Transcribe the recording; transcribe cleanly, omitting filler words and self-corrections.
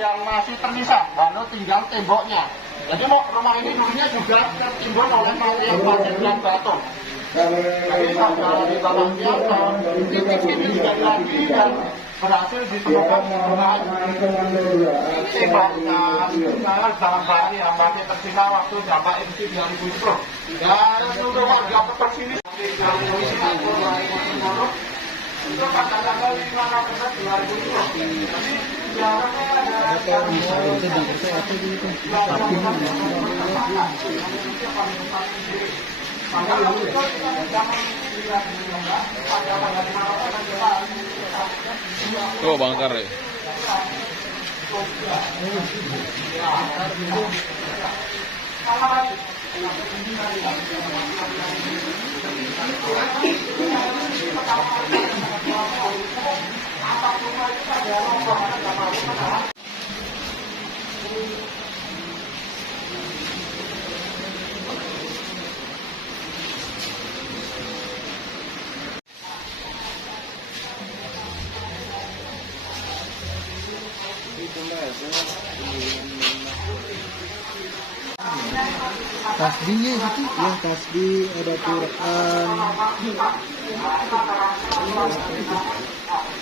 yang masih tersisa, lalu tinggal temboknya. Jadi rumah ini dulunya juga tertimbun oleh material pasir dan batu. Jadi kalau di bawahnya titik-titik sekali lagi dan berhasil ditemukan temboknya, barang-barang yang masih tersisa waktu dampak erupsi 2010. Dan untuk warga persini itu pada tanggal 5 November 2020. Jadi Oh, bangkar ya. Tasbihnya gitu ya, tasbih ada Quran.